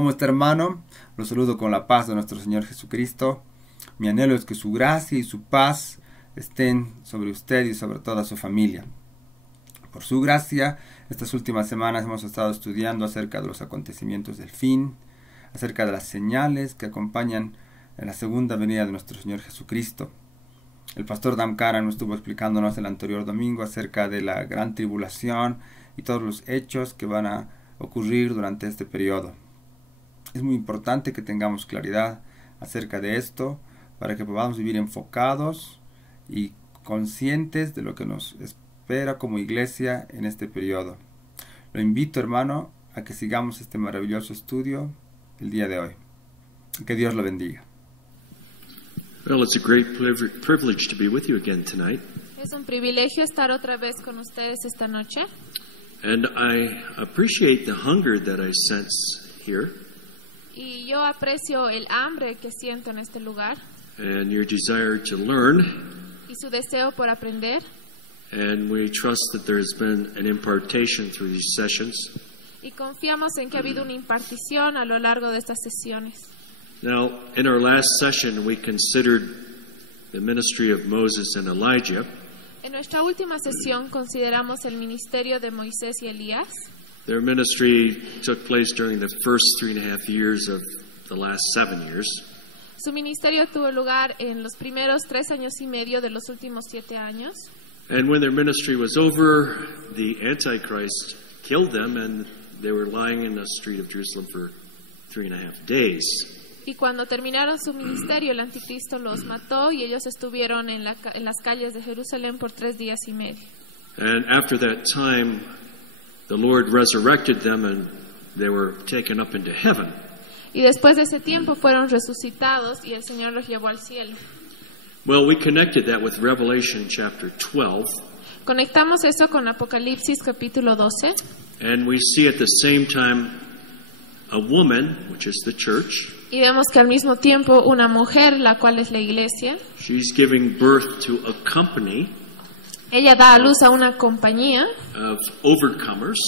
¿Cómo está, hermano? Los saludo con la paz de nuestro Señor Jesucristo. Mi anhelo es que su gracia y su paz estén sobre usted y sobre toda su familia. Por su gracia, estas últimas semanas hemos estado estudiando acerca de los acontecimientos del fin, acerca de las señales que acompañan en la segunda venida de nuestro Señor Jesucristo. El pastor Dan Karan nos estuvo explicándonos el anterior domingo acerca de la gran tribulación y todos los hechos que van a ocurrir durante este periodo. Es muy importante que tengamos claridad acerca de esto para que podamos vivir enfocados y conscientes de lo que nos espera como iglesia en este periodo. Lo invito, hermano, a que sigamos este maravilloso estudio el día de hoy. Que Dios lo bendiga. Well, it's a great privilege to be with you again tonight. Es un privilegio estar otra vez con ustedes esta noche. And I appreciate the hunger that I sense here. Y yo aprecio el hambre que siento en este lugar. And your desire to learn. Y su deseo por aprender. And we trust that there has been an impartation through these sessions. Y confiamos en que ha habido una impartición a lo largo de estas sesiones. Now, in our last session, we considered the ministry of Moses and Elijah. En nuestra última sesión consideramos el ministerio de Moisés y Elías. Their ministry took place during the first 3.5 years of the last 7 years. Su ministerio tuvo lugar en los primeros 3 años y medio de los últimos 7 años. And when their ministry was over, the Antichrist killed them, and they were lying in the street of Jerusalem for 3.5 days. Y cuando terminaron su ministerio, el anticristo los mató y ellos estuvieron en las calles de Jerusalén por 3 días y medio. And after that time, the Lord resurrected them, and they were taken up into heaven. Y después de ese tiempo fueron resucitados y el Señor los llevó al cielo. Well, we connected that with Revelation chapter 12. Conectamos eso con Apocalipsis capítulo 12. And we see at the same time a woman, which is the church. Y vemos que al mismo tiempo una mujer, la cual es la iglesia. She's giving birth to a company. Ella da a luz a una compañía of overcomers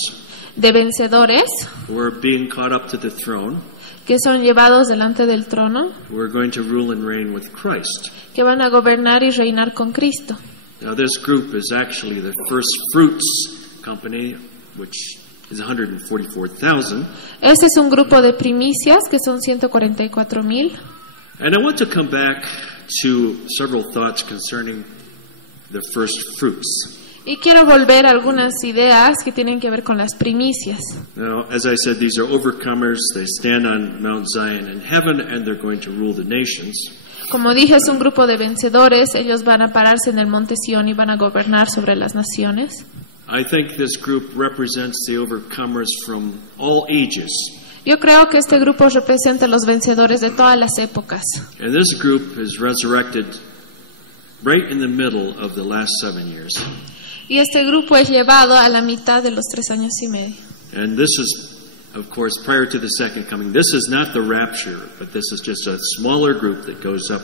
de vencedores who are being caught up to the throne, que son llevados delante del trono, who are going to rule and reign with Christ. Que van a gobernar y reinar con Cristo. Now this group is actually the First Fruits company, which is 144,000. Este es un grupo de primicias que son 144,000. And I want to come back to several thoughts concerning the first fruits. Y quiero volver a algunas ideas que tienen que ver con las primicias. Now, as I said, these are overcomers. They stand on Mount Zion in heaven, and they're going to rule the nations. Como dije, es un grupo de vencedores. Ellos van a pararse en el monte Sión y van a gobernar sobre las naciones. I think this group represents the overcomers from all ages. Yo creo que este grupo representa a los vencedores de todas las épocas. And this group is resurrected right in the middle of the last 7 years. Y este grupo es llevado a la mitad de los 3 años y medio. And this is, of course, prior to the second coming. This is not the rapture, but this is just a smaller group that goes up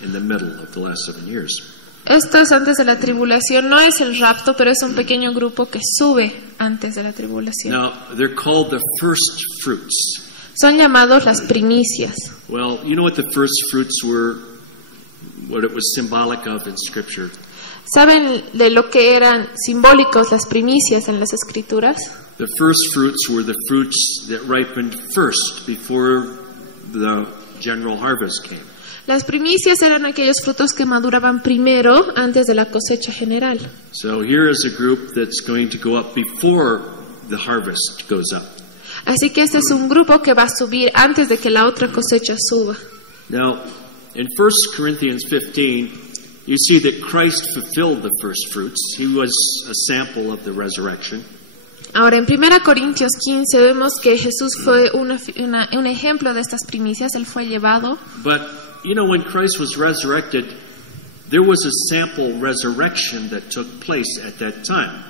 in the middle of the last 7 years. Esto es antes de la tribulación, no es el rapto, pero es un pequeño grupo que sube antes de la tribulación. Now, they're called the first fruits. Son llamados las primicias. Well, you know what the first fruits were, what it was symbolic of in Scripture? ¿Saben de lo que eran simbólicos las primicias en las Escrituras? The first fruits were the fruits that ripened first before the general harvest came. Las primicias eran aquellos frutos que maduraban primero antes de la cosecha general. So here is a group that's going to go up before the harvest goes up. Así que este es un grupo que va a subir antes de que la otra cosecha suba. Now, in 1 Corinthians 15, you see that Christ fulfilled the first fruits. He was a sample of the resurrection. Ahora, en 1 Corintios 15 vemos que Jesús fue un ejemplo de estas primicias. Él fue llevado. But, you know, when Christ was resurrected, there was a sample resurrection that took place at that time.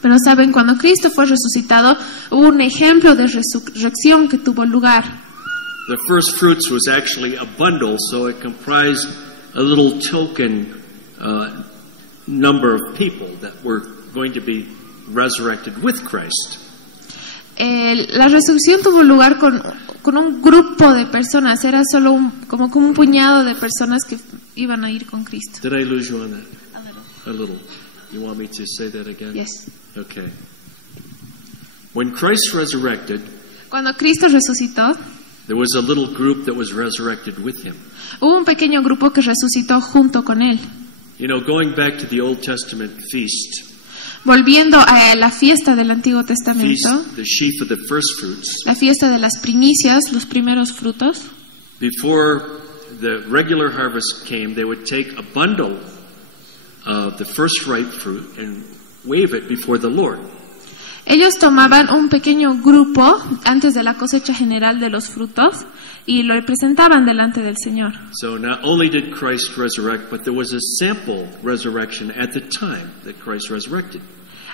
Pero saben, cuando Cristo fue resucitado, hubo un ejemplo de resurrección que tuvo lugar. The first fruits was actually a bundle, so it comprised a little token number of people that were going to be resurrected with Christ. La resurrección tuvo lugar con con un grupo de personas, era solo como un puñado de personas que iban a ir con Cristo. Did I lose you on that? A little. You want me to say that again? Yes. Okay. When Christ resurrected, Cuando Cristo resucitó, there was a little group that was resurrected with him. hubo un pequeño grupo que resucitó junto con él. You know, going back to the Old Testament feast, Volviendo a la fiesta del Antiguo Testamento, feast, the sheaf of the first fruits, la fiesta de las primicias, los primeros frutos, before the regular harvest came, they would take a bundle of the first ripe fruit and wave it before the Lord. ellos tomaban un pequeño grupo antes de la cosecha general de los frutos y lo presentaban delante del Señor. So not only did Christ resurrect, but there was a sample resurrection at the time that Christ resurrected.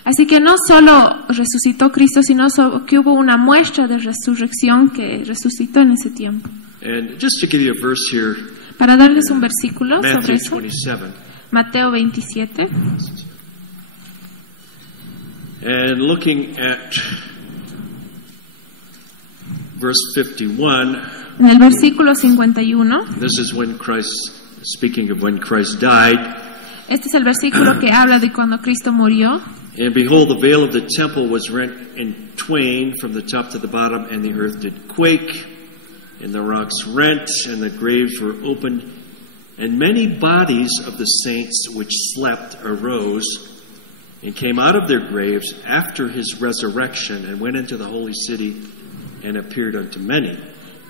Así que no solo resucitó Cristo, sino que hubo una muestra de resurrección que resucitó en ese tiempo. And just to give you a verse here, Para darles un versículo sobre Matthew eso, 27, Mateo 27, and looking at verse 51, en el versículo 51, this is when Christ, speaking of when Christ died, este es el versículo que habla de cuando Cristo murió. and behold, the veil of the temple was rent in twain from the top to the bottom, and the earth did quake, and the rocks rent, and the graves were opened, and many bodies of the saints which slept arose, and came out of their graves after his resurrection, and went into the holy city, and appeared unto many.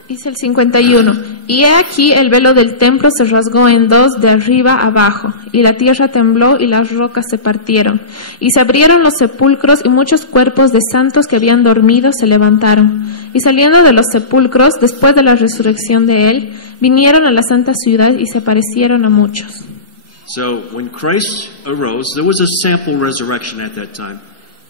Dice el 51, y he aquí el velo del templo se rasgó en dos de arriba abajo, y la tierra tembló y las rocas se partieron, y se abrieron los sepulcros y muchos cuerpos de santos que habían dormido se levantaron, y saliendo de los sepulcros, después de la resurrección de él, vinieron a la santa ciudad y se parecieron a muchos. So when Christ arose, there was a sample resurrection at that time,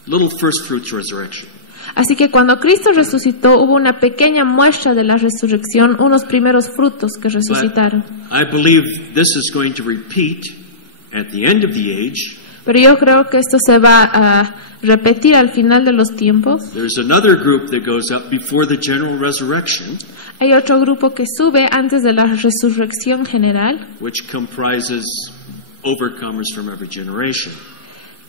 little first fruits resurrection. Así que cuando Cristo resucitó, hubo una pequeña muestra de la resurrección, unos primeros frutos que resucitaron. But I believe this is going to repeat at the end of the age. Pero yo creo que esto se va a repetir al final de los tiempos. There's another group that goes up before the general resurrection, Hay otro grupo que sube antes de la resurrección general, which comprises overcomers from every generation.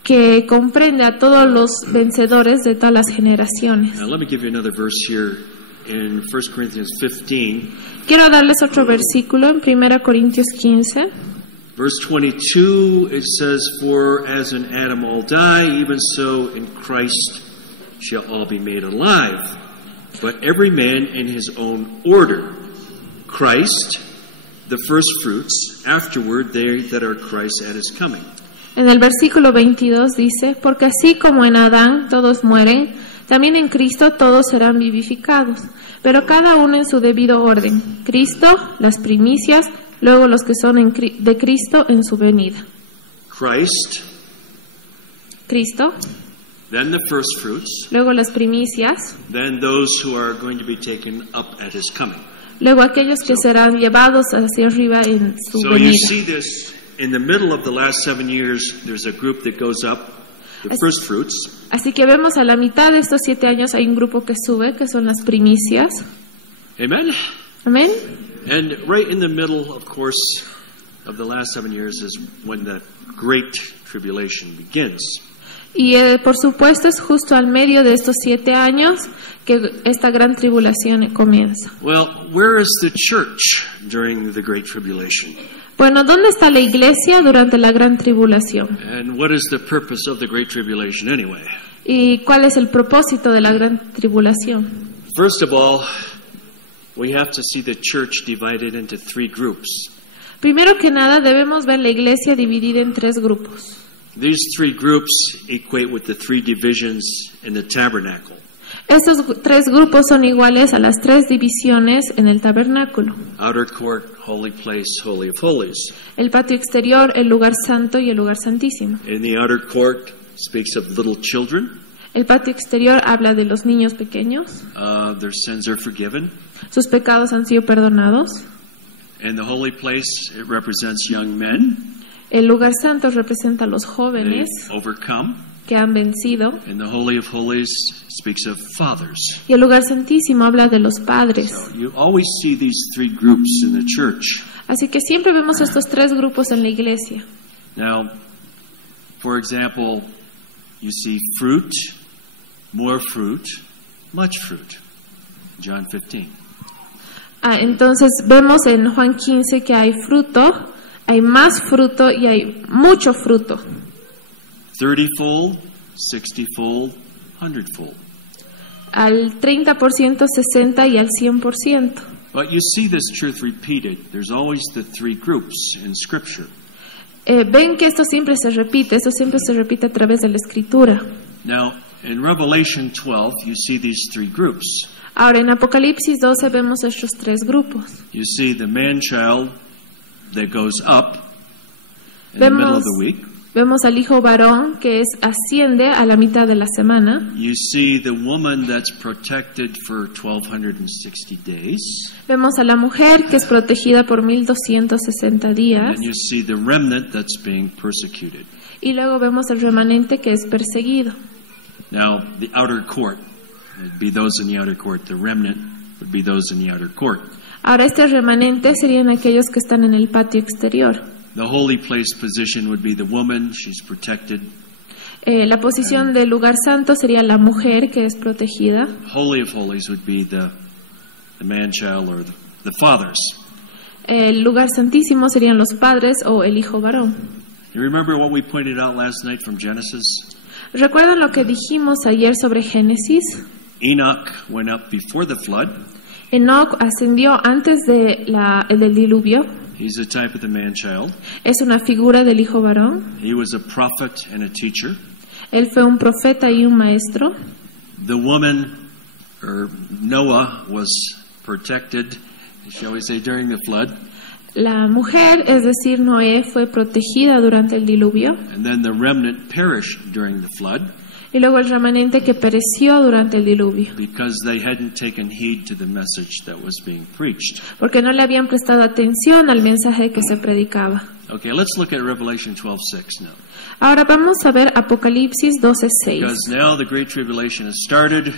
que comprende a todos los vencedores de todas las generaciones. Now let me give you another verse here in 1 Corinthians 15. Quiero darles otro versículo en 1 Corintios 15. Verse 22, it says, For as in Adam all die, even so in Christ shall all be made alive. But every man in his own order. Christ, the first fruits, afterward they that are Christ at his coming. En el versículo 22 dice, porque así como en Adán todos mueren, también en Cristo todos serán vivificados, pero cada uno en su debido orden. Cristo, las primicias, luego los que son de Cristo en su venida. Cristo, then the first fruits, luego las primicias, then those who are going to be taken up at his coming. luego aquellos que serán llevados hacia arriba en su So venida. you see this in the middle of the last 7 years, there's a group that goes up, the first fruits. Así que vemos a la mitad de estos 7 años hay un grupo que sube, que son las primicias. Amen? Amén. And right in the middle, of course, of the last 7 years is when that great tribulation begins. Y por supuesto es justo al medio de estos 7 años que esta gran tribulación comienza. Well, where is the church during the great tribulation? Bueno, ¿dónde está la iglesia durante la gran tribulación? And what is the purpose of the great tribulation anyway? ¿Y cuál es el propósito de la gran tribulación? First of all, we have to see the church divided into 3 groups. Primero que nada debemos ver la iglesia dividida en 3 grupos. These 3 groups equate with the 3 divisions in the tabernacle. Estos 3 grupos son iguales a las 3 divisiones en el tabernáculo. Outer court, holy place, holy of holies. El patio exterior, el lugar santo y el lugar santísimo. In the outer court speaks of little children. El patio exterior habla de los niños pequeños. Their sins are forgiven. Sus pecados han sido perdonados. And the holy place, it represents young men. El lugar santo representa a los jóvenes. They overcome. que han vencido. And the Holy of Holies speaks of fathers. Y el lugar santísimo habla de los padres. So you always see these three groups in the church. Así que siempre vemos estos tres grupos en la iglesia. Now, for example, you see fruit, more fruit, much fruit. John 15. Entonces vemos en Juan 15 que hay fruto, hay más fruto y hay mucho fruto. 30-fold, 60-fold, 100-fold. Al 30%, 60% y al 100%. But you see this truth repeated. There's always the three groups in Scripture. Ven que esto siempre se repite a través de la Escritura. Now, in Revelation 12, you see these three groups. Ahora, en Apocalipsis 12 vemos estos tres grupos. You see the man-child that goes up in the middle of the week. Vemos al hijo varón que asciende a la mitad de la semana. You see the woman that's protected for 1260 days. Vemos a la mujer que es protegida por 1260 días. And you see the remnant that's being persecuted. Y luego vemos al remanente que es perseguido. Now, the outer court would be those in the outer court. The remnant would be those in the outer court. Ahora, este remanente serían aquellos que están en el patio exterior. The holy place position would be the woman. She's protected. La posición del lugar santo sería la mujer que es protegida. Holy of holies would be the man-child or the fathers. El lugar santísimo serían los padres o el hijo varón. You remember what we pointed out last night from Genesis? ¿Recuerdan lo que dijimos ayer sobre Génesis? Enoch went up before the flood. Enoc ascendió antes del diluvio. He's a type of the man-child. Es una figura del hijo varón. He was a prophet and a teacher. Él fue un profeta y un maestro. The woman, or Noah, was protected, shall we say, during the flood. La mujer, es decir, Noé, fue protegida durante el diluvio. And then the remnant perished during the flood. Y luego el remanente que pereció durante el diluvio. Because they hadn't taken heed to the message that was being preached. Porque no le habían prestado atención al mensaje que se predicaba. Okay, let's look at Revelation 12:6 now. Ahora vamos a ver Apocalipsis 12:6. Because now the Great Tribulation has started.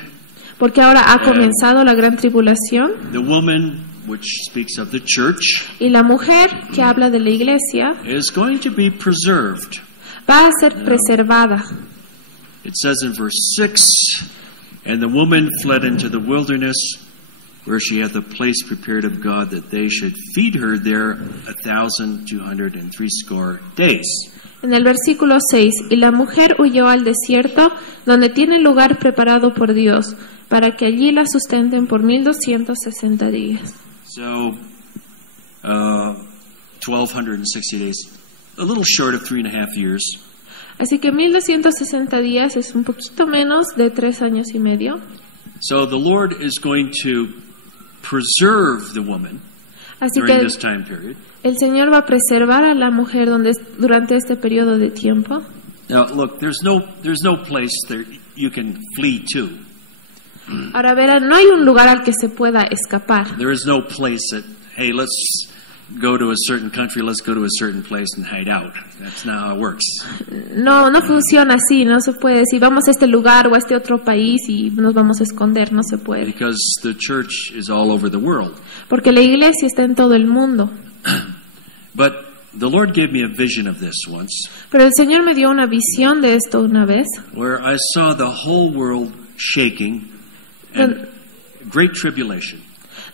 Porque ahora ha comenzado la gran tribulación. The woman, which speaks of the church, y la mujer, que habla de la iglesia, is going to be preserved. Va a ser preservada. It says in verse 6, and the woman fled into the wilderness, where she hath a place prepared of God, that they should feed her there 1,260 days. En el versículo 6, y la mujer huyó al desierto, donde tiene lugar preparado por Dios, para que allí la sustenten por 1260 días. So, 1,260 days, a little short of 3.5 years. Así que 1260 días es un poquito menos de 3 años y medio. So the Lord is going to preserve the woman Así during que this time period. El Señor va a preservar a la mujer durante este periodo de tiempo. Now, look, there's no place that you can flee to. Ahora verán, no hay un lugar al que se pueda escapar. There is no place that, hey, let's go to a certain country, let's go to a certain place and hide out. That's not how it works. No funciona así, no se puede decir vamos a este lugar o a este otro país y nos vamos a esconder, no se puede. Because the church is all over the world. Porque la iglesia está en todo el mundo. But the Lord gave me a vision of this once. Pero el Señor me dio una visión de esto una vez. Where I saw the whole world shaking and great tribulation.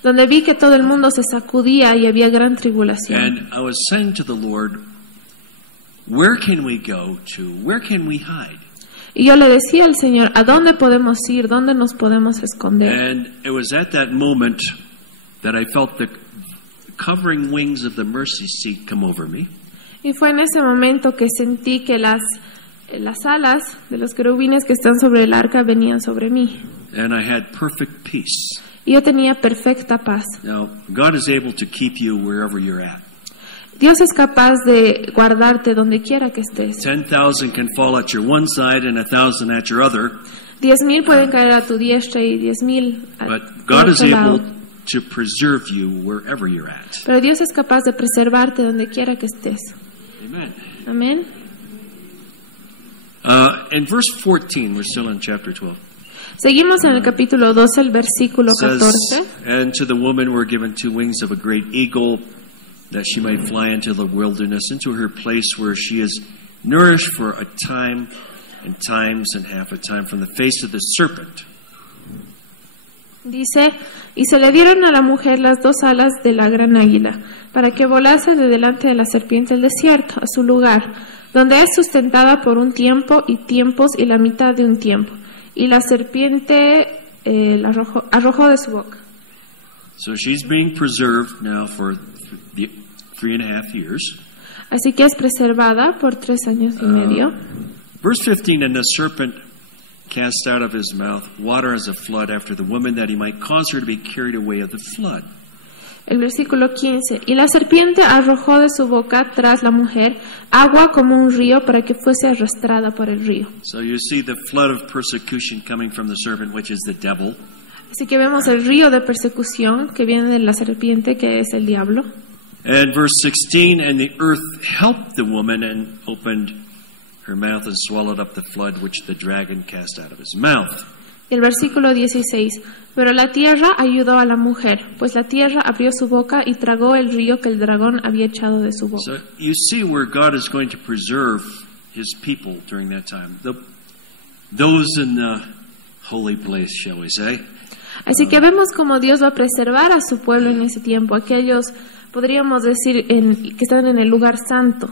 Donde vi que todo el mundo se sacudía y había gran tribulación. And I was saying to the Lord, where can we go to? Where can we hide? Y yo le decía al Señor, ¿a dónde podemos ir? ¿Dónde nos podemos esconder? And it was at that moment that I felt the covering wings of the mercy seat come over me. Y fue en ese momento que sentí que las alas de los querubines que están sobre el arca venían sobre mí. And I had perfect peace. Y yo tenía perfecta paz. Now, God is able to keep you wherever you're at. Dios es capaz de guardarte donde quiera que estés. 10,000 can fall at your one side and 1,000 at your other. 10,000 pueden caer a tu diestra y 10,000 a But tu God is otro able lado. to preserve you wherever you're at. Pero Dios es capaz de preservarte donde quiera que estés. Amen. Amén. In verse 14, we're still in chapter 12. Seguimos en el capítulo 12, el versículo It says, 14. "And to the woman were given 2 wings of a great eagle, that she might fly into the wilderness, into her place where she is nourished for a time, and times, and half a time from the face of the serpent." Dice, y se le dieron a la mujer las 2 alas de la gran águila, para que volase de delante de la serpiente al desierto, a su lugar, donde es sustentada por un tiempo y tiempos y la mitad de un tiempo. Y la serpiente la arrojó de su boca. So she's being preserved now for 3.5 years. Así que es preservada por 3 años y medio. Verse 15, "And the serpent cast out of his mouth water as a flood after the woman, that he might cause her to be carried away of the flood." El versículo 15. Y la serpiente arrojó de su boca tras la mujer agua como un río para que fuese arrastrada por el río. So you see the flood of persecution coming from the serpent, which is the devil. Así que vemos el río de persecución que viene de la serpiente, que es el diablo. And verse 16, "And the earth helped the woman, and opened her mouth, and swallowed up the flood which the dragon cast out of his mouth." El versículo 16. Pero la tierra ayudó a la mujer, pues la tierra abrió su boca y tragó el río que el dragón había echado de su boca. So you see where God is going to preserve his people during that time. Those in the holy place, shall we say. Así que vemos cómo Dios va a preservar a su pueblo en ese tiempo, aquellos, podríamos decir, que están en el lugar santo.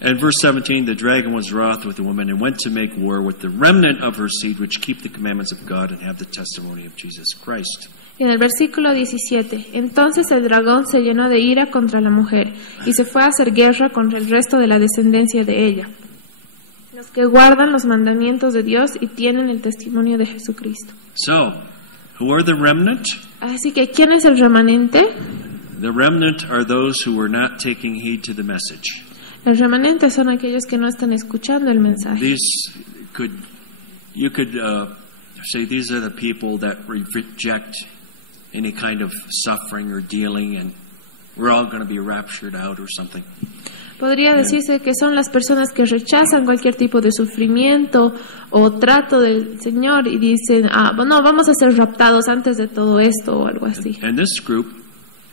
And verse 17, "The dragon was wroth with the woman, and went to make war with the remnant of her seed, which keep the commandments of God and have the testimony of Jesus Christ." En el versículo 17, entonces el dragón se llenó de ira contra la mujer y se fue a hacer guerra contra el resto de la descendencia de ella, los que guardan los mandamientos de Dios y tienen el testimonio de Jesucristo. So, who are the remnant? Así que, ¿quién es el remanente? The remnant are those who were not taking heed to the message. El remanente son aquellos que no están escuchando el mensaje. You could say these are the people that reject any kind of suffering or dealing, and we're all going to be raptured out or something. Podría decirse que son las personas que rechazan cualquier tipo de sufrimiento o trato del Señor y dicen, bueno, vamos a ser raptados antes de todo esto o algo así. And this group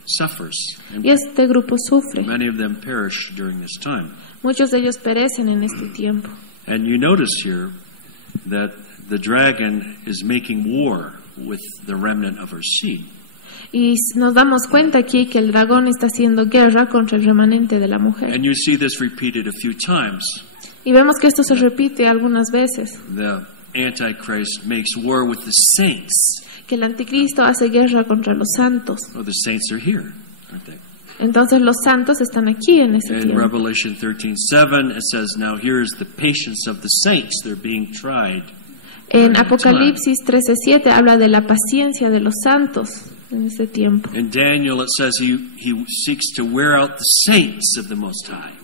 suffers. Y este grupo sufre. Many of them perish during this time. Muchos de ellos perecen en este tiempo. And you notice here that the dragon is making war with the remnant of her seed. Y nos damos cuenta aquí que el dragón está haciendo guerra contra el remanente de la mujer. And you see this repeated a few times. Y vemos que esto se repite algunas veces. The Antichrist makes war with the saints. Que el anticristo hace guerra contra los santos. Oh, the saints are here, aren't they? Entonces los santos están aquí en ese In tiempo. Revelation 13:7 it says, "Now here is the patience of the saints; they're being tried." En Apocalipsis 13:7 habla de la paciencia de los santos en ese tiempo. In Daniel it says he seeks to wear out the saints of the Most High.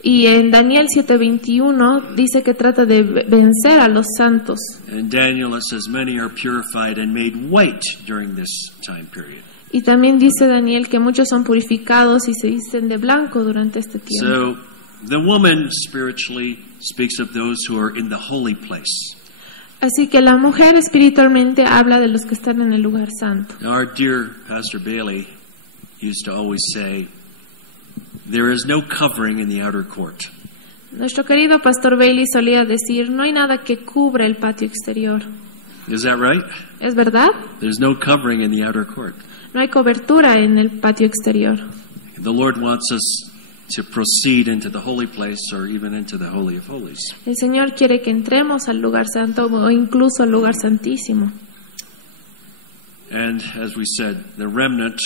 Y en Daniel 7:21 dice que trata de vencer a los santos. In Daniel it says many are purified and made white during this time period. Y también dice Daniel que muchos son purificados y se visten de blanco durante este tiempo. So the woman spiritually speaks of those who are in the holy place. Así que la mujer espiritualmente habla de los que están en el lugar santo. Our dear Pastor Bailey used to always say, "There is no covering in the outer court." Nuestro querido Pastor Bailey solía decir, no hay nada que cubra el patio exterior. Is that right? ¿Es verdad? There's no covering in the outer court. No hay cobertura en el patio exterior. The Lord wants us to proceed into the holy place or even into the Holy of Holies. El Señor quiere que entremos al lugar santo o incluso al lugar santísimo. And as we said, the remnant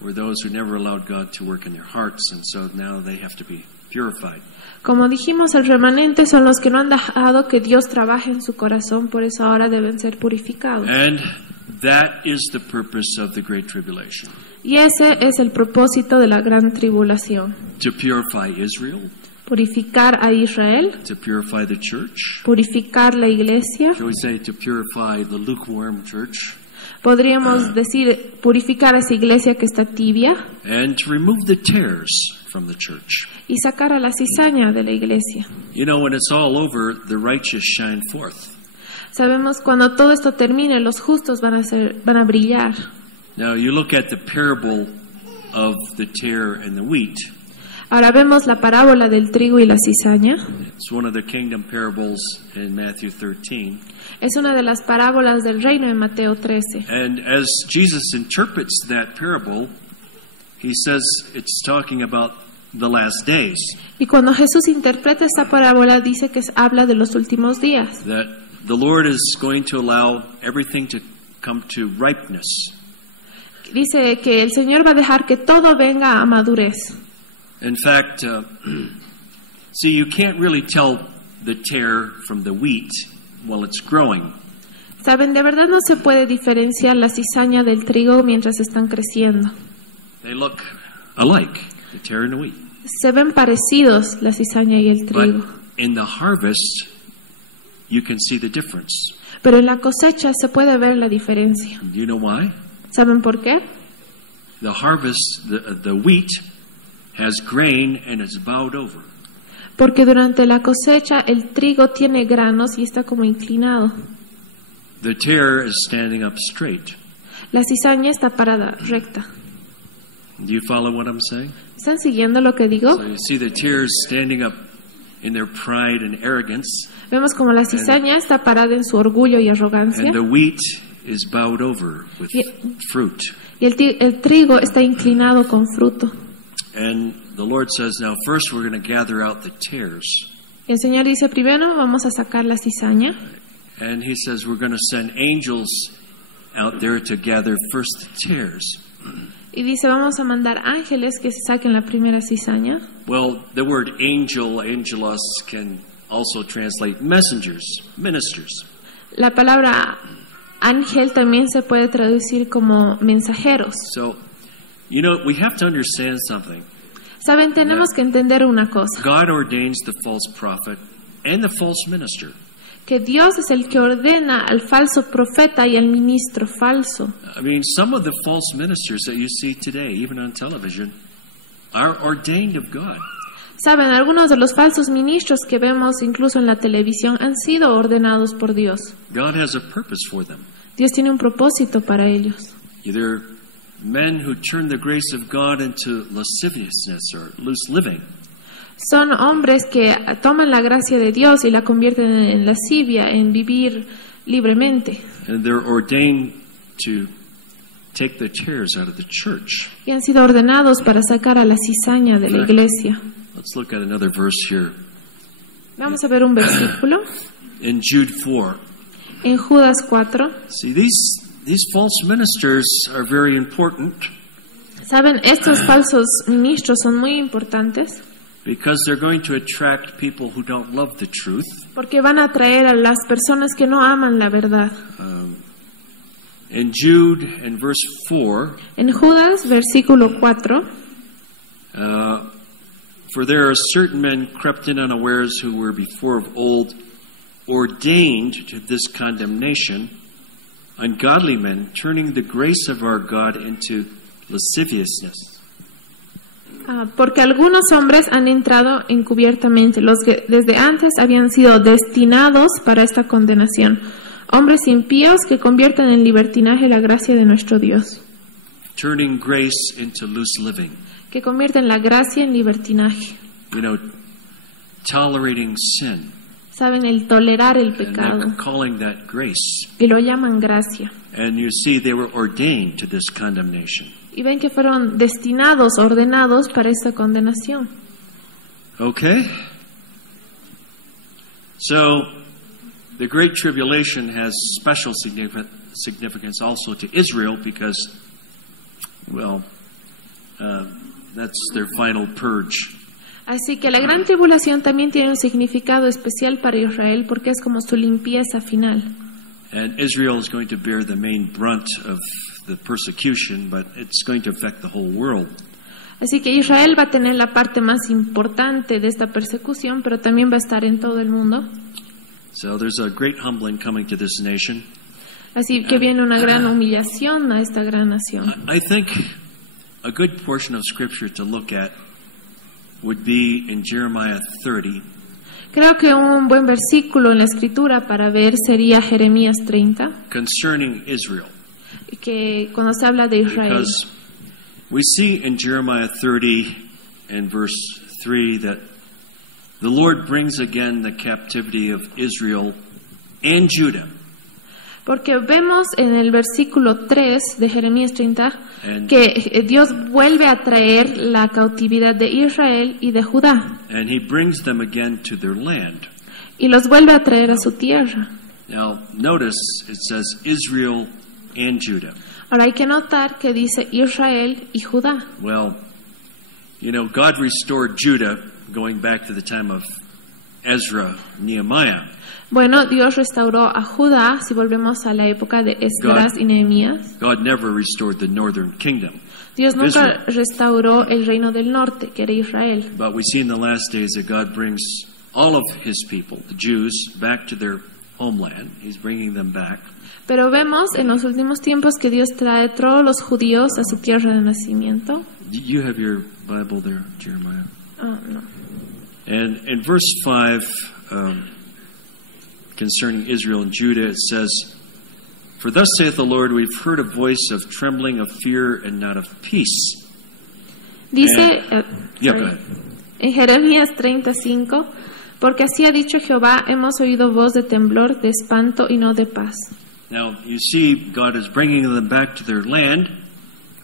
were those who never allowed God to work in their hearts, and so now they have to be purified. Como dijimos, el remanente son los que no han dejado que Dios trabaje en su corazón, por eso ahora deben ser purificados. And that is the purpose of the Great Tribulation. Y ese es el propósito de la gran tribulación. To purify Israel. Purificar a Israel. To purify the church. Purificar la iglesia. Shall we say to purify the lukewarm church? Podríamos decir purificar a esa iglesia que está tibia. And to remove the tares from the church. y sacar a la cizaña de la iglesia. You know, when it's all over, the righteous shine forth. Sabemos cuando todo esto termine, los justos van a brillar. Now, you look at the parable of the tare and the wheat. Ahora vemos la parábola del trigo y la cizaña. It's one of the kingdom parables in Matthew 13. Es una de las parábolas del reino en Mateo 13. And as Jesus interprets that parable, he says it's talking about the last days. Y cuando Jesús interpreta esta parábola, dice que habla de los últimos días. That the Lord is going to allow everything to come to ripeness. Dice que el Señor va a dejar que todo venga a madurez. In fact, see, you can't really tell the tare from the wheat while it's growing. Saben, de verdad no se puede diferenciar la cizaña del trigo mientras están creciendo. They look alike, the tare and the wheat. Se ven parecidos la cizaña y el But trigo. in the harvest, you can see the difference. Pero en la cosecha se puede ver la diferencia. Do you know why? ¿Saben por qué? The harvest, the wheat, has grain and it's bowed over. Porque durante la cosecha el trigo tiene granos y está como inclinado. The tare is standing up straight. La cizaña está parada recta. Do you follow what I'm saying? ¿Están siguiendo lo que digo? So you see the tares standing up in their pride and arrogance, Vemos como la cizaña está parada en su orgullo y arrogancia and the wheat is bowed over with fruit. y el trigo está inclinado con fruto. And the Lord says, now first we're going to gather out the tares. Y el Señor dice, primero vamos a sacar la cizaña. And he says, we're going to send angels out there to gather first the tares. Y dice, vamos a mandar ángeles que se saquen la primera cizaña. Well, the word angel, angelos, can also translate messengers, ministers. La palabra ángel también se puede traducir como mensajeros. So, you know, we have to understand something. Saben, tenemos que entender una cosa, God ordains the false prophet and the false minister. que Dios es el que ordena al falso profeta y al ministro falso. I mean, some of the false ministers that you see today, even on television, are ordained of God. Saben, algunos de los falsos ministros que vemos incluso en la televisión han sido ordenados por Dios. God has a purpose for them. Dios tiene un propósito para ellos. Either men who turn the grace of God into lasciviousness or loose living, Son hombres que toman la gracia de Dios y la convierten en lascivia, en vivir libremente. and they're ordained to take the tares out of the church. Y han sido ordenados para sacar a la cizaña de la iglesia. Let's look at another verse here. Vamos a ver un versículo In Jude 4, en Judas 4. see, these false ministers are very important Saben, estos falsos ministros son muy importantes because they're going to attract people who don't love the truth. porque van a atraer a las personas que no aman la verdad. In Jude, in verse 4, En Judas, versículo 4, for there are certain men crept in unawares who were before of old ordained to this condemnation, ungodly men, turning the grace of our God into lasciviousness. porque algunos hombres han entrado encubiertamente, los que desde antes habían sido destinados para esta condenación, hombres impíos que convierten en libertinaje la gracia de nuestro Dios, Turning grace into loose living. que convierten la gracia en libertinaje. You know, tolerating sin. Saben, el tolerar el And they're pecado, calling that grace. y lo llaman gracia. And you see, they were ordained to this condemnation. Y ven que fueron destinados, ordenados para esta condenación. Okay? So, the Great Tribulation has special significance also to Israel because, well, that's their final purge. Así que la gran tribulación también tiene un significado especial para Israel porque es como su limpieza final. And Israel is going to bear the main brunt of the persecution, but it's going to affect the whole world. Así que Israel va a tener la parte más importante de esta persecución, pero también va a estar en todo el mundo. So there's a great humbling coming to this nation. Así que viene una gran humillación a esta gran nación. I think a good portion of Scripture to look at would be in Jeremiah 30. Creo que un buen versículo en la escritura para ver sería Jeremías 30, Concerning Israel. que cuando se habla de Israel. Because we see in Jeremiah 30 and verse 3 that the Lord brings again the captivity of Israel and Judah. Porque vemos en el versículo 3 de Jeremías 30 And- que Dios vuelve a traer la cautividad de Israel y de Judá And he brings them again to their land. y los vuelve a traer a su tierra. Now, notice it says Israel and Judah. Ahora hay que notar que dice Israel y Judá. Well, you know, God restored Judah going back to the time of Ezra, Nehemiah. Bueno, Dios restauró a Judá, si volvemos a la época de Esdras y Nehemías. God never restored the northern kingdom. Dios nunca Israel. restauró el reino del norte, que era Israel. But we see in the last days that God brings all of his people, the Jews, back to their homeland. He's bringing them back. Pero vemos en los últimos tiempos que Dios trae a todos los judíos a su tierra de nacimiento. You have your Bible there, Jeremiah. Ah, no. And in verse 5, concerning Israel and Judah, it says, "For thus saith the Lord, we've heard a voice of trembling, of fear, and not of peace." Dice Yeah, go ahead. en Jeremías 35, porque así ha dicho Jehová, hemos oído voz de temblor, de espanto y no de paz. Now, you see, God is bringing them back to their land,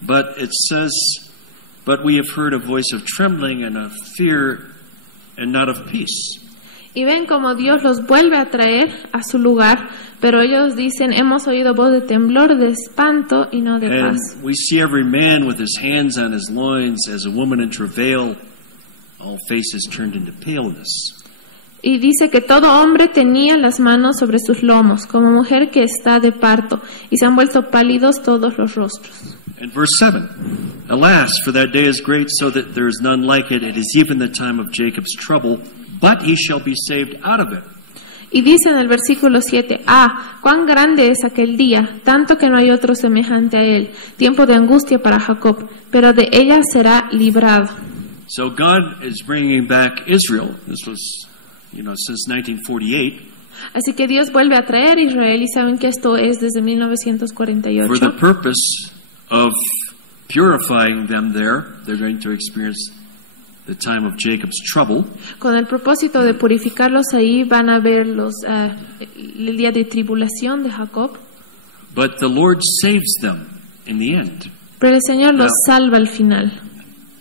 but it says, "But we have heard a voice of trembling and of fear, and not of peace." Y ven como Dios los vuelve a traer a su lugar, pero ellos dicen, hemos oído voz de temblor, de espanto y no de And paz. we see every man with his hands on his loins, as a woman in travail, all faces turned into paleness. Y dice que todo hombre tenía las manos sobre sus lomos, como mujer que está de parto, y se han vuelto pálidos todos los rostros. And verse 7, "Alas, for that day is great, so that there is none like it. It is even the time of Jacob's trouble, but he shall be saved out of it." Y dice en el versículo 7, cuán grande es aquel día, tanto que no hay otro semejante a él, tiempo de angustia para Jacob, pero de ella será librado. So God is bringing back Israel. This was, since 1948, Así que Dios vuelve a traer a Israel, y saben que esto es desde for the 1948. purpose of purifying them there. They're going to experience the time of Jacob's trouble. Con el propósito de purificarlos ahí van a ver el día de tribulación de Jacob, But the Lord saves them in the end. pero el Señor los salva al final.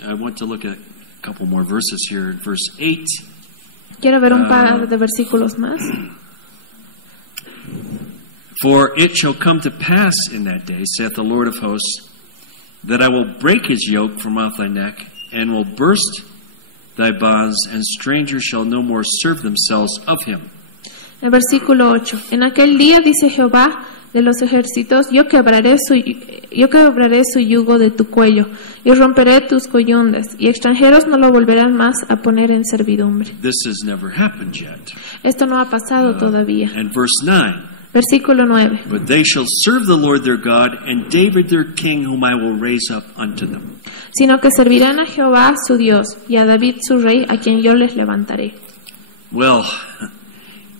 I want to look at a couple more verses here. In verse 8, Quiero ver un par de versículos más. "For it shall come to pass in that day, saith the Lord of hosts, that I will break his yoke from off thy neck, and will burst thy bonds, and strangers shall no more serve themselves of him." El versículo 8. En aquel día, dice Jehová de los ejércitos, yo quebraré su yugo de tu cuello, y romperé tus coyundas, y extranjeros no lo volverán más a poner en servidumbre. This has never happened yet. Esto no ha pasado todavía. And verse 9, Versículo 9. "But they shall serve the Lord their God, and David their king, whom I will raise up unto them." Sino que servirán a Jehová su Dios, y a David su rey, a quien yo les levantaré. Well,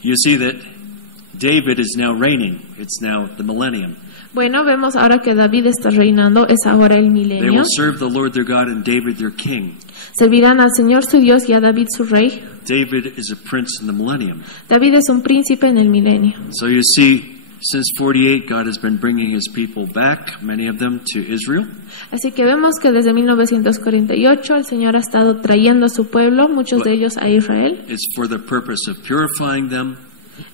you see that David is now reigning. It's now the millennium. Bueno, vemos ahora que David está reinando, es ahora el They milenio. will serve the Lord their God and David their king. Servirán al Señor su Dios y a David su rey. David is a prince in the millennium. David es un príncipe en el milenio. So you see, since 48, God has been bringing his people back, many of them to Israel. Así que vemos que desde 1948 el Señor ha estado trayendo a su pueblo, muchos de ellos a Israel. It's for the purpose of purifying them.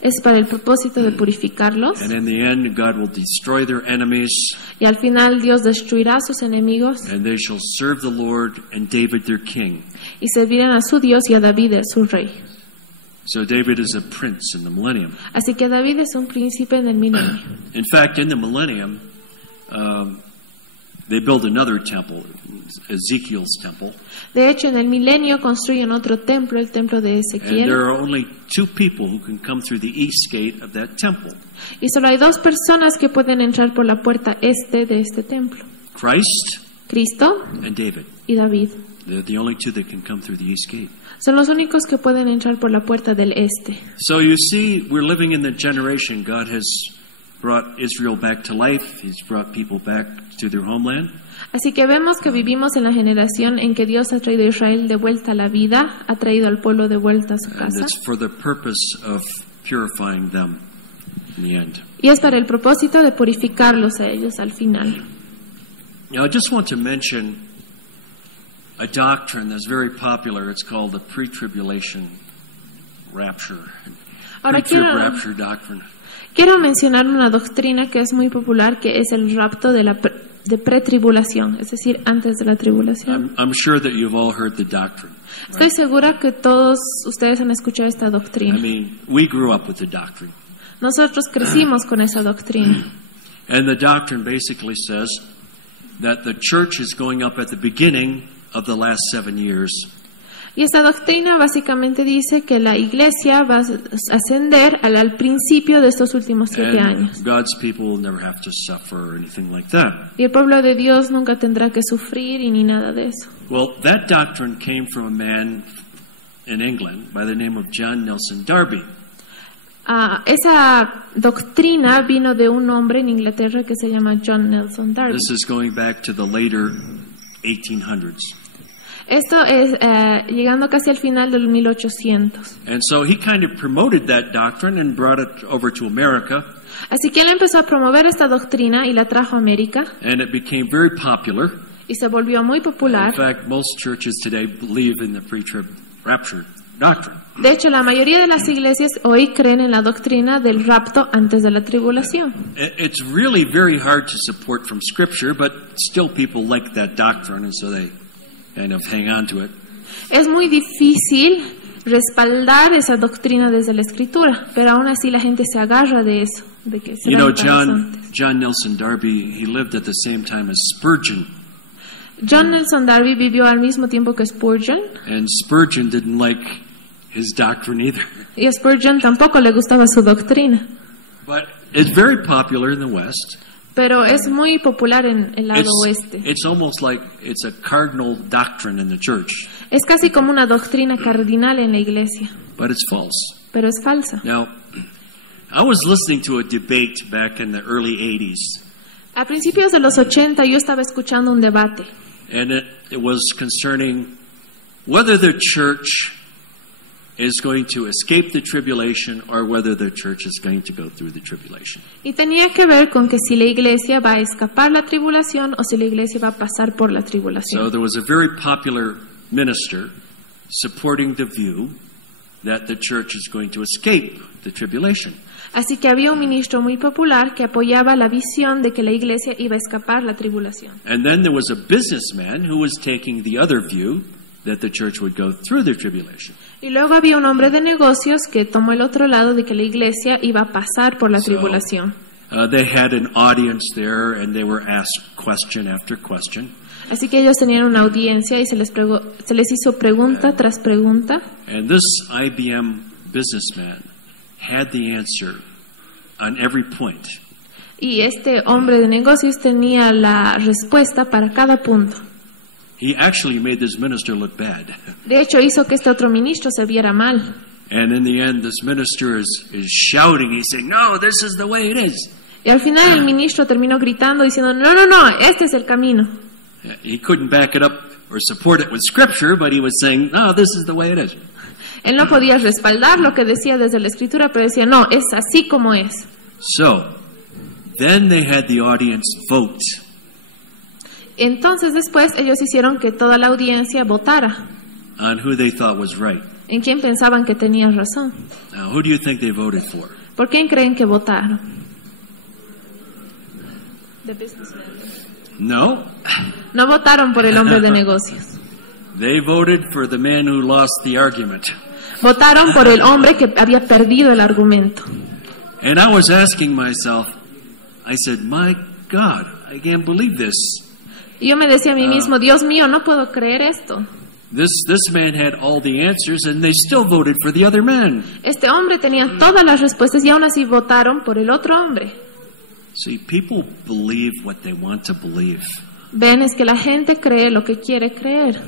Es para el propósito de purificarlos. And in the end, God will destroy their enemies, Y al final Dios destruirá a sus enemigos and they shall serve the Lord and David their king. y servirán a su Dios y a David su rey. So David is a prince in the millennium. Así que David es un príncipe en el milenio. In fact, in the millennium, they build another temple, Ezekiel's temple, De hecho, en el milenio construyen otro templo, el templo de and Ezequiel. there are only two people who can come through the east gate of that temple: Y solo hay dos personas que pueden entrar por la puerta este de este templo: Christ Cristo and David. y David. They're the only two that can come through the east gate. Son los únicos que pueden entrar por la puerta del este. So you see, we're living in the generation. God has brought Israel back to life. He's brought people back to their homeland. Así que vemos que vivimos en la generación en que Dios ha traído a Israel de vuelta a la vida, ha traído al pueblo de vuelta a su And casa. it's for the purpose of purifying them in the end. Y es para el propósito de purificarlos a ellos al final. Now, I just want to mention a doctrine that's very popular. It's called the pre-tribulation rapture. Ahora Pre-trib quiero- rapture doctrine. Quiero mencionar una doctrina que es muy popular, que es el rapto de pretribulación, es decir, antes de la tribulación. I'm sure that you've all heard the doctrine. Estoy segura que todos ustedes han escuchado esta I doctrina. mean, we grew up with the doctrine. Nosotros crecimos con esa doctrina. And the doctrine basically says that the church is going up at the beginning of the last 7 years. Y esta doctrina básicamente dice que la iglesia va a ascender al principio de estos últimos 7 años. And God's people will never have to suffer or anything like that. Y el pueblo de Dios nunca tendrá que sufrir y ni nada de eso. Well, that doctrine came from a man in England by the name of John Nelson Darby. Esa doctrina vino de un hombre en Inglaterra que se llama John Nelson Darby. This is going back to the later 1800s. Esto es llegando casi al final del 1800. And so he kind of promoted that doctrine and brought it over to America, Así que él empezó a promover esta doctrina y la trajo a América and it became very popular. y se volvió muy In popular. fact, most churches today believe in the pre-trib rapture doctrine. De hecho, la mayoría de las iglesias hoy creen en la doctrina del rapto antes de la tribulación. It's really very hard to support from Scripture, but still people like that doctrine, and so they kind of hang on to it. Es muy difícil respaldar esa doctrina desde la Escritura, pero aún así la gente se agarra de eso, de que You know, serán antes. John Nelson Darby, he lived at the same time as Spurgeon, John Nelson Darby vivió al mismo tiempo que Spurgeon, and Spurgeon didn't like his doctrine either. y a Spurgeon tampoco le gustaba su doctrina, But it's very popular in the West. pero es muy popular en el lado oeste. It's almost like it's a cardinal doctrine in the church, Es casi como una doctrina cardinal en la iglesia, but it's false. pero es falsa. Now, I was listening to a debate back in the early 80s, A principios de los 80 yo estaba escuchando un debate and it was concerning whether the church is going to escape the tribulation or whether the church is going to go through the tribulation. y tenía que ver con que si la iglesia va a escapar la tribulación o si la iglesia va a pasar por la So tribulación. there was a very popular minister supporting the view that the church is going to escape the tribulation. Así que había un ministro muy popular que apoyaba la visión de que la iglesia iba a escapar la tribulación. And then there was a businessman who was taking the other view that the church would go through the tribulation. Y luego había un hombre de negocios que tomó el otro lado de que la iglesia iba a pasar por la tribulación. They had an audience there and they were asked question after question. Así que ellos tenían una audiencia y se les hizo pregunta tras pregunta. And this IBM businessman had the answer on every point. Y este hombre de negocios tenía la respuesta para cada punto. He actually made this minister look bad. De hecho, hizo que este otro ministro se viera mal. And in the end, this minister is shouting. He's saying, "No, this is the way it is." Y al final el ministro terminó gritando diciendo, no, este es el camino. He couldn't back it up or support it with scripture, but he was saying, "No, this is the way it is." Él no podía respaldar lo que decía desde la escritura, pero decía, no, es así como es. So, then they had the audience vote. Entonces después ellos hicieron que toda la audiencia votara On who they thought was right. en quién pensaban que tenía razón. Now, who do you think they voted for? ¿Por quién creen que votaron? No, No votaron por el hombre de negocios. they voted for the man who lost the argument. Votaron por el hombre que había perdido el argumento. And I was asking myself, I said, "My God, I can't believe this. Y yo me decía a mí mismo, Dios mío, no puedo creer esto. This man had all the answers, and they still voted for the other man." Este hombre tenía todas las respuestas y aún así votaron por el otro hombre. See, people believe what they want to believe. Ven, es que la gente cree lo que quiere creer.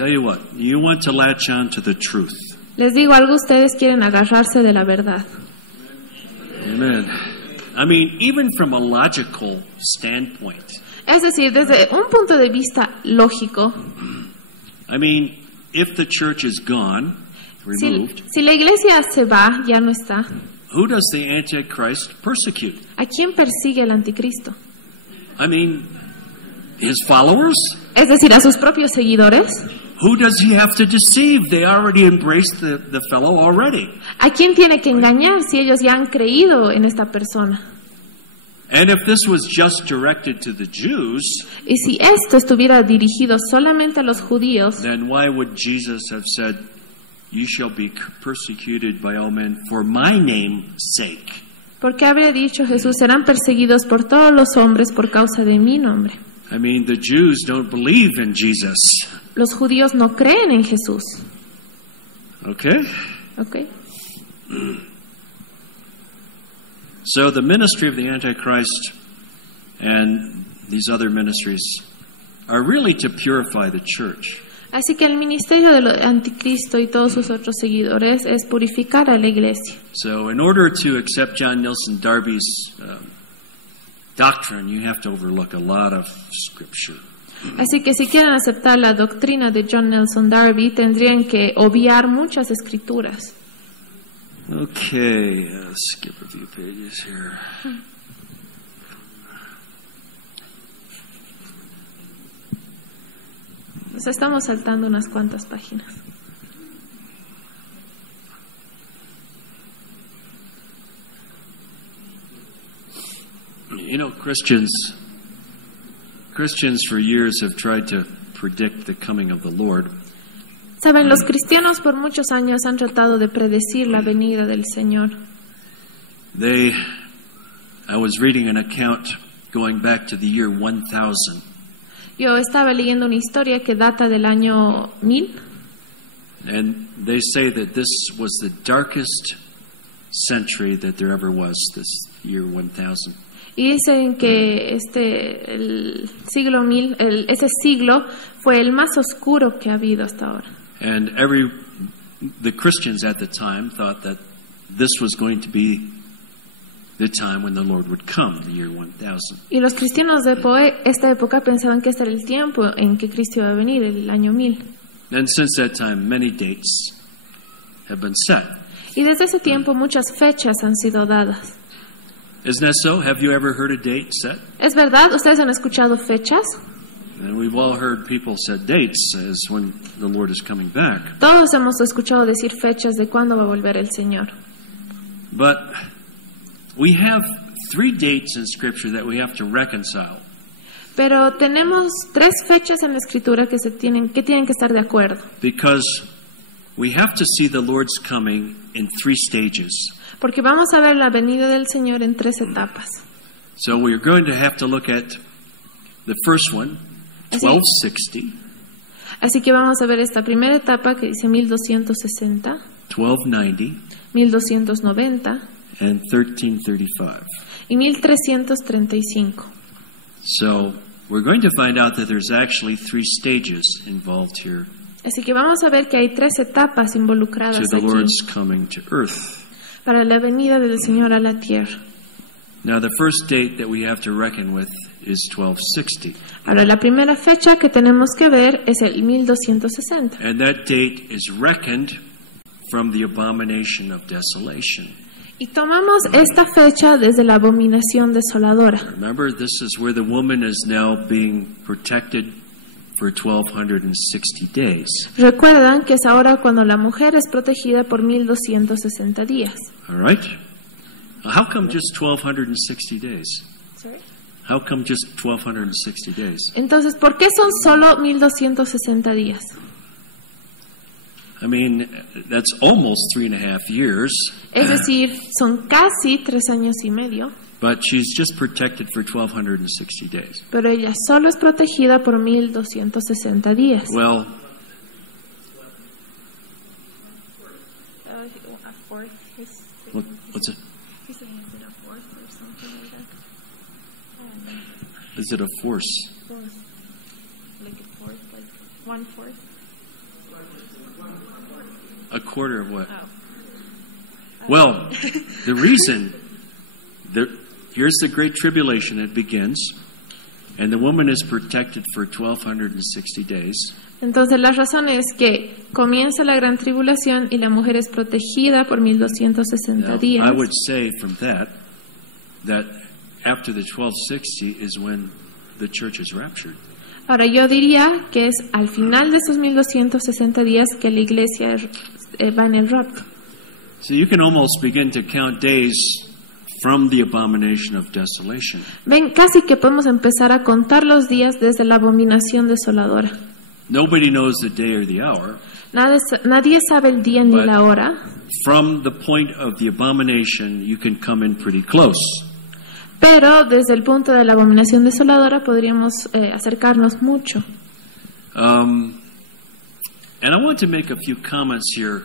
Tell you what, you want to latch on to the truth. Les digo algo, ustedes quieren agarrarse de la verdad. Amen. I mean, even from a logical standpoint. Es decir, desde un punto de vista lógico, I mean, if the church is gone, removed, si la iglesia se va, ya no está, who does the Antichrist persecute? ¿a quién persigue el anticristo? I mean, his followers? Es decir, a sus propios seguidores. Who does he have to deceive? They already embraced the fellow already. ¿A quién tiene que engañar si ellos ya han creído en esta persona? And if this was just directed to the Jews, Y si esto estuviera dirigido solamente a los judíos, then why would Jesus have said, "You shall be persecuted by all men for my name's sake"? ¿por qué habría dicho Jesús, serán perseguidos por todos los hombres por causa de mi nombre? I mean, the Jews don't believe in Jesus. Los judíos no creen en Jesús. Okay? ¿Ok? So the ministry of the Antichrist and these other ministries are really to purify the church. Así que el ministerio del anticristo y todos sus otros seguidores es purificar a la iglesia. So in order to accept John Nelson Darby's doctrine, you have to overlook a lot of scripture. Así que si quieren aceptar la doctrina de John Nelson Darby, tendrían que obviar muchas escrituras. Okay, skip a few pages here. Nos estamos saltando unas cuantas páginas. You know, Christians for years have tried to predict the coming of the Lord. Saben, los cristianos por muchos años han tratado de predecir la venida del Señor. I was reading an account going back to the year 1000. Yo estaba leyendo una historia que data del año 1000. And they say that this was the darkest century that there ever was, this year 1000. Y dicen que el siglo 1000, ese siglo fue el más oscuro que ha habido hasta ahora. And the Christians at the time thought that this was going to be the time when the Lord would come, the year 1000. Y los cristianos de esta época pensaban que este era el tiempo en que Cristo iba a venir, el año 1000. And since that time, many dates have been set. Y desde ese tiempo muchas fechas han sido dadas. Isn't that so? Have you ever heard a date set? ¿Es verdad? ¿Ustedes han escuchado fechas? And we've all heard people set dates as when the Lord is coming back. Todos hemos escuchado decir fechas de cuándo va a volver el Señor. But we have 3 dates in Scripture that we have to reconcile. Pero tenemos 3 fechas en la Escritura que tienen que estar de acuerdo. Because we have to see the Lord's coming in 3 stages. Porque vamos a ver la venida del Señor en 3 etapas. So we're going to have to look at the first one, 1260. Así que vamos a ver esta primera etapa que dice 1260, 1290, 1290 and 1335. y 1335. So we're going to find out that there's actually 3 stages involved here Así que vamos a ver que hay 3 etapas to involucradas the aquí Lord's coming to earth. para la venida del Señor a la tierra. Now the first date that we have to reckon with is 1260. Ahora, la primera fecha que tenemos que ver es el 1260. And that date is reckoned from the abomination of desolation. Y tomamos esta fecha desde la abominación desoladora. Remember, this is where the woman is now being protected for 1260 days. Recuerdan que es ahora cuando la mujer es protegida por 1260 días. All right? How come just 1260 days? How come just 1260 days? Entonces, ¿por qué son solo 1260 días? I mean, that's almost 3.5 years. Es decir, son casi 3 años y medio, But she's just protected for 1260 days. pero ella solo es protegida por 1260 días. Well, what's it? Is it a force? A quarter of what? Well, the reason, here's the Great Tribulation. It begins, and the woman is protected for 1,260 days. Entonces la razón es que comienza la gran tribulación y la mujer es protegida por 1260 días. I would say from that after the 1260 is when the church is raptured. Ahora yo diría que es al final de esos 1260 días que la iglesia va en el rapto. So you can almost begin to count days from the abomination of desolation. Ven, casi que podemos empezar a contar los días desde la abominación desoladora. Nobody knows the day or the hour. Nadie sabe el día ni la hora. From the point of the abomination, you can come in pretty close. Pero desde el punto de la abominación desoladora podríamos acercarnos mucho. And I want to make a few comments here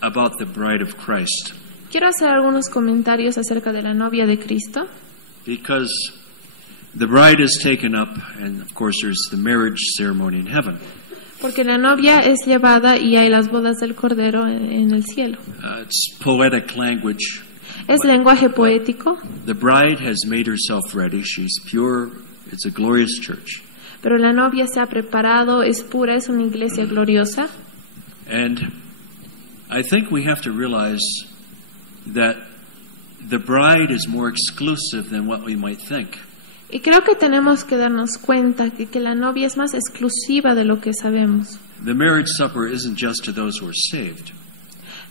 about the bride of Christ. Quiero hacer algunos comentarios acerca de la novia de Cristo. Because the bride is taken up, and of course there's the marriage ceremony in heaven. Porque la novia es llevada y hay las bodas del Cordero en el cielo. It's poetic language. Es lenguaje poético. The bride has made herself ready. She's pure. It's a glorious church. Pero la novia se ha preparado, es pura, es una iglesia gloriosa. And I think we have to realize that the bride is more exclusive than what we might think. Y creo que tenemos que darnos cuenta que la novia es más exclusiva de lo que sabemos. The marriage supper isn't just to those who are saved.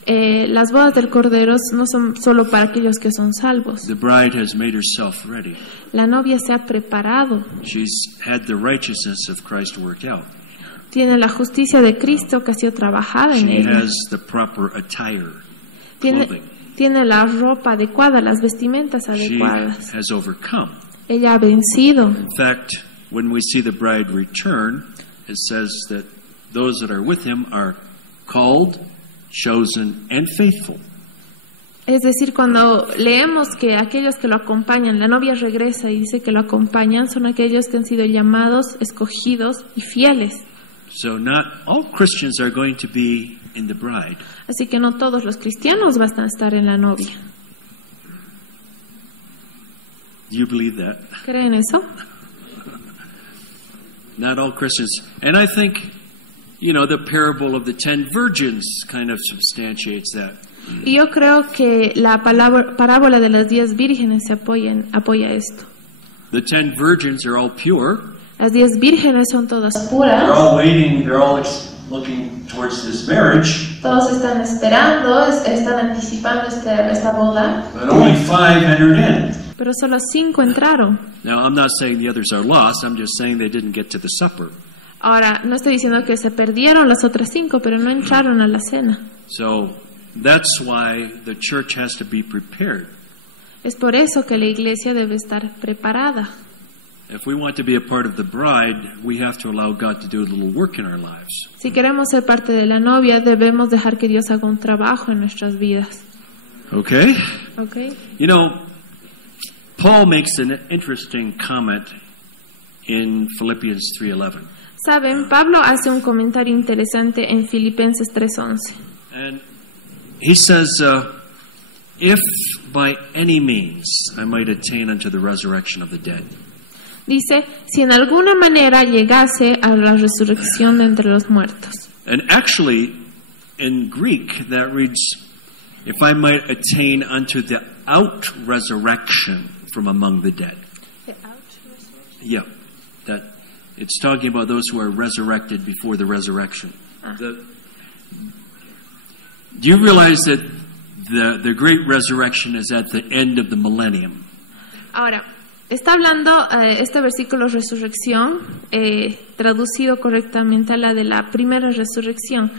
Las bodas del Cordero no son solo para aquellos que son salvos. The bride has made herself ready. La novia se ha preparado. She's had the righteousness of Christ worked out. Tiene la justicia de Cristo que ha sido trabajada en She ella. has the proper attire, clothing. Tiene la ropa adecuada, las vestimentas She adecuadas. has overcome. Ella ha vencido. In fact, when we see the bride return, it says that those that are with him are called, chosen, and faithful. Es decir, cuando leemos que aquellos que lo acompañan, la novia regresa y dice que lo acompañan, son aquellos que han sido llamados, escogidos y fieles. So not all Christians are going to be in the bride. Así que no todos los cristianos van a estar en la novia. Do you believe that? ¿Creen eso? Not all Christians. And I think, the parable of the 10 virgins kind of substantiates that. Y yo creo que la parábola de las 10 vírgenes apoya esto. The 10 virgins are all pure. Las 10 vírgenes son todas They're puras. all waiting, they're all looking towards this marriage. Todos están esperando, están anticipando esta boda. But only 5 entered in. Pero solo 5 entraron. Now, I'm not saying the others are lost. I'm just saying they didn't get to the supper. Ahora, no estoy diciendo que se perdieron las otras 5, pero no entraron a la cena. So that's why the church has to be prepared. Es por eso que la iglesia debe estar preparada. If we want to be a part of the bride, we have to allow God to do a little work in our lives. Si queremos ser parte de la novia, debemos dejar que Dios haga un trabajo en nuestras vidas. Okay? ¿Okay? Paul makes an interesting comment in Philippians 3:11. Saben, Pablo hace un comentario interesante en Filipenses 3:11. And he says, if by any means I might attain unto the resurrection of the dead. Dice, si en alguna manera llegase a la resurrección de entre los muertos. And actually, in Greek, that reads, if I might attain unto the out-resurrection from among the dead. Yeah, that it's talking about those who are resurrected before the resurrection. Do you realize that the great resurrection is at the end of the millennium? Ahora, está hablando este versículo resurrección, traducido correctamente a la de la primera resurrección.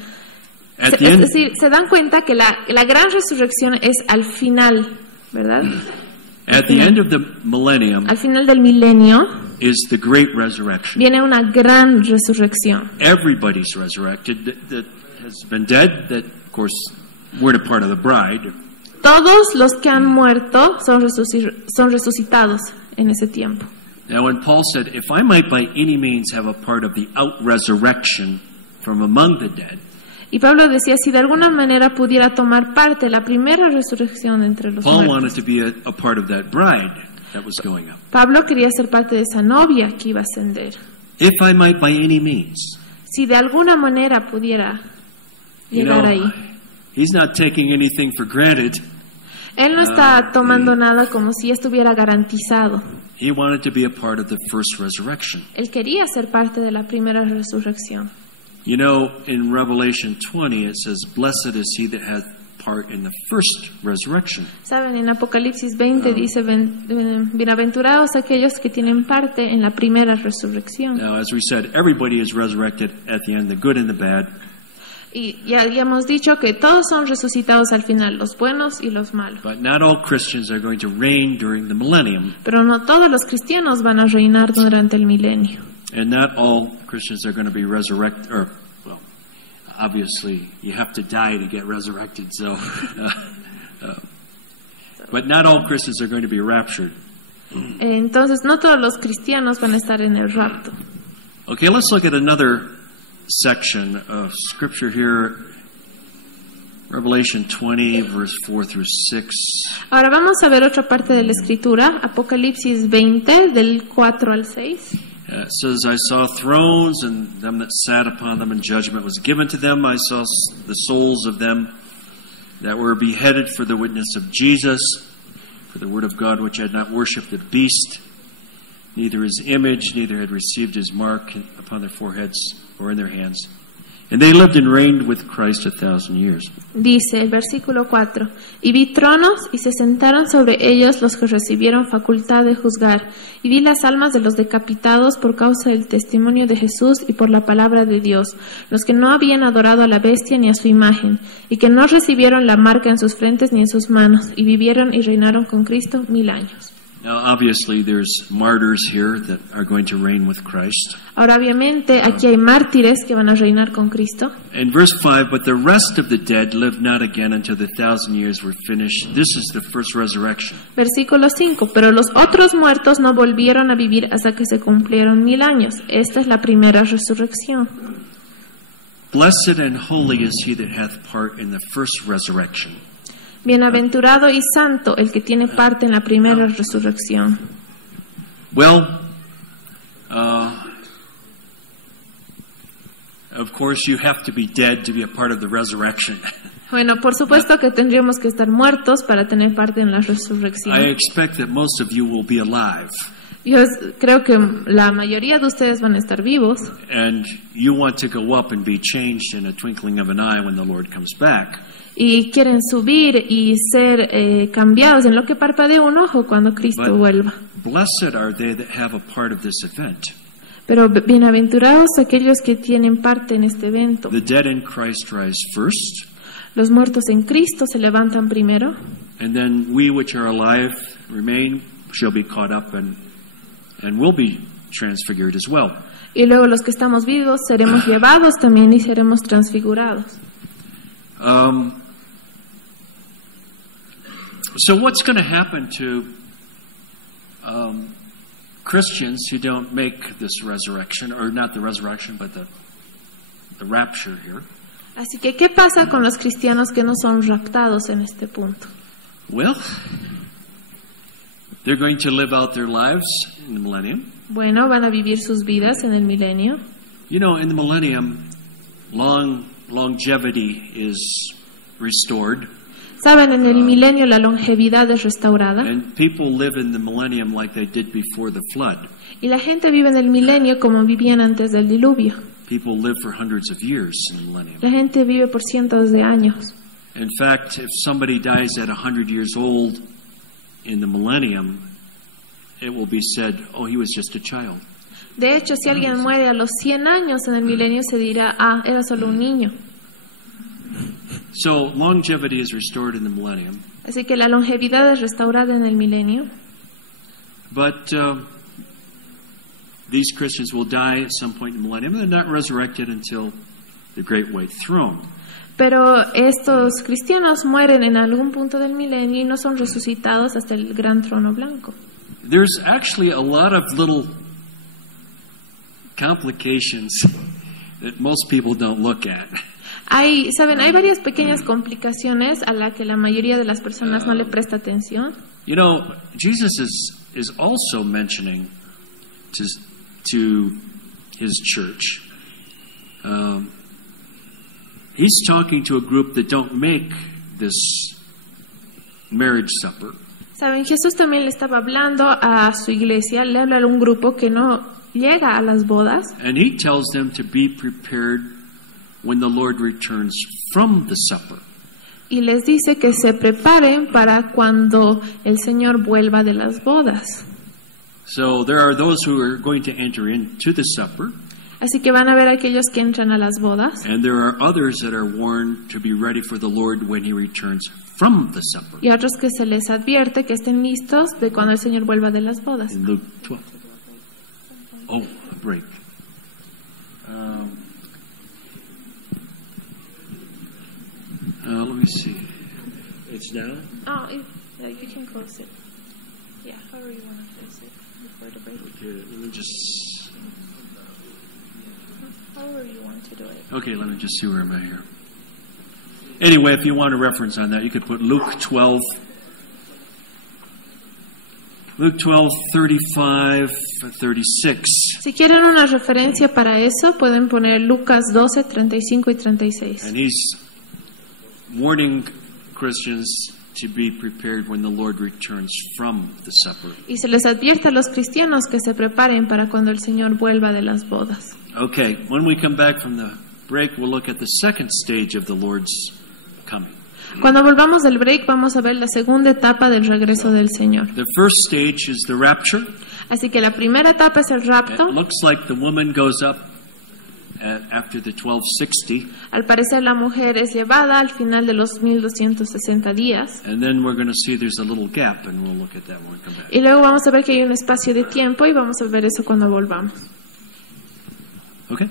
Es decir, se dan cuenta que la gran resurrección es al final, ¿verdad? At the end of the millennium, al final del milenio, is the great resurrection. Viene una gran resurrección. Everybody's resurrected that has been dead. That, of course, we're a part of the bride. Todos los que han muerto son resucitados en ese tiempo. Now, when Paul said, "If I might by any means have a part of the out resurrection from among the dead. Y Pablo decía, si de alguna manera pudiera tomar parte de la primera resurrección entre los Paul muertos. wanted to be a part of that bride that was going up. Pablo quería ser parte de esa novia que iba a ascender. If I might by any means. Si de alguna manera pudiera llegar ahí. He's not taking anything for granted. Él no está tomando nada como si estuviera garantizado. He wanted to be a part of the first resurrection. Él quería ser parte de la primera resurrección. You know, in Revelation 20 it says, "Blessed is he that hath part in the first resurrection." Saben, en Apocalipsis 20 dice, bienaventurados aquellos que tienen parte en la primera resurrección. Now, as we said, everybody is resurrected at the end, the good and the bad. Y ya habíamos dicho que todos son resucitados al final, los buenos y los malos. But not all Christians are going to reign during the millennium, Pero no todos los cristianos van a reinar durante el milenio. and not all Christians are going to be resurrected. Or, well, obviously, you have to die to get resurrected. So, but not all Christians are going to be raptured. Entonces, no todos los cristianos van a estar en el rapto. Okay, let's look at another section of Scripture here. Revelation 20, verse 4 through 6. Ahora vamos a ver otra parte de la Escritura, Apocalipsis 20, del 4 al 6. It says, I saw thrones, and them that sat upon them, and judgment was given to them. I saw the souls of them that were beheaded for the witness of Jesus, for the word of God, which had not worshipped the beast, neither his image, neither had received his mark upon their foreheads or in their hands. And they lived and reigned with Christ 1,000 years. Dice el versículo 4, y vi tronos y se sentaron sobre ellos los que recibieron facultad de juzgar, y vi las almas de los decapitados por causa del testimonio de Jesús y por la palabra de Dios, los que no habían adorado a la bestia ni a su imagen, y que no recibieron la marca en sus frentes ni en sus manos, y vivieron y reinaron con Cristo 1000 años. Now, obviously, there's martyrs here that are going to reign with Christ. Ahora, obviamente, aquí hay mártires que van a reinar con Cristo. In verse 5, but the rest of the dead lived not again until the 1,000 years were finished. This is the first resurrection. Versículo 5, pero los otros muertos no volvieron a vivir hasta que se cumplieron 1000 años. Esta es la primera resurrección. Blessed and holy is he that hath part in the first resurrection. Bienaventurado y santo el que tiene parte en la primera resurrección. Well, of course, you have to be dead to be a part of the resurrection. Bueno, por supuesto que tendríamos que estar muertos para tener parte en la resurrección. I expect that most of you will be alive. Yo creo que la mayoría de ustedes van a estar vivos. And you want to go up and be changed in a twinkling of an eye when the Lord comes back. Y quieren subir y ser cambiados en lo que parpadea un ojo cuando Cristo But vuelva. blessed are they that have a part of this event. Pero bienaventurados aquellos que tienen parte en este evento. The dead in Christ rise first, Los muertos en Cristo se levantan primero, and then we which are alive remain shall be caught up and will be transfigured as well. y luego los que estamos vivos seremos llevados también y seremos transfigurados. So what's going to happen to Christians who don't make this resurrection, or not the resurrection, but the rapture here? Así que, ¿qué pasa con los cristianos que no son raptados en este punto? Well, they're going to live out their lives in the millennium. Bueno, van a vivir sus vidas en el milenio. You know, in the millennium, longevity is restored. Saben, en el milenio la longevidad es restaurada And people live in the millennium like they did before the flood. y la gente vive en el milenio como vivían antes del diluvio. People live for hundreds of years in the millennium. La gente vive por cientos de años. In fact, if somebody dies at 100 years old in the millennium, it will be said, oh, he was just a child. De hecho, si alguien muere a los 100 años en el milenio se dirá, era solo un niño. So longevity is restored in the millennium. Así que la longevidad es restaurada en el milenio. But these Christians will die at some point in the millennium. They're not resurrected until the great white throne. Pero estos cristianos mueren en algún punto del milenio y no son resucitados hasta el gran trono blanco. There's actually a lot of little complications that most people don't look at. Hay varias pequeñas complicaciones a las que la mayoría de las personas no le presta atención. You know, Jesus is also mentioning to his church. He's talking to a group that don't make this marriage supper. Saben, Jesús también le estaba hablando a su iglesia, le habla a un grupo que no llega a las bodas. And he tells them to be prepared when the Lord returns from the supper. Y les dice que se preparen para cuando el Señor vuelva de las bodas. So there are those who are going to enter into the supper. Así que van a ver aquellos que entran a las bodas. And there are others that are warned to be ready for the Lord when he returns from the supper. Y otros que se les advierte que estén listos de cuando el Señor vuelva de las bodas. In Luke 12. Oh, a break. Let me see. It's now? Oh, you can close it. Yeah, however you want to close it before the break. Okay, let me just... However you want to do it. Okay, let me just see where I'm at here. Anyway, if you want a reference on that, you could put Luke 12. Luke 12, 35, 36. Si quieren una referencia para eso, pueden poner Lucas 12, 35 y 36. And he's warning Christians to be prepared when the Lord returns from the supper. Y se les advierte a los cristianos que se preparen para cuando el Señor vuelva de las bodas. Okay, when we come back from the break, we'll look at the second stage of the Lord's coming. Cuando volvamos del break, vamos a ver la segunda etapa del regreso del Señor. The first stage is the rapture. Así que la primera etapa es el rapto. It looks like the woman goes up after the 1260. Al parecer la mujer es llevada al final de los 1260 días. And then we're going to see there's a little gap, and we'll look at that when we come back. Y luego vamos a ver que hay un espacio de tiempo y vamos a ver eso cuando volvamos. Okay?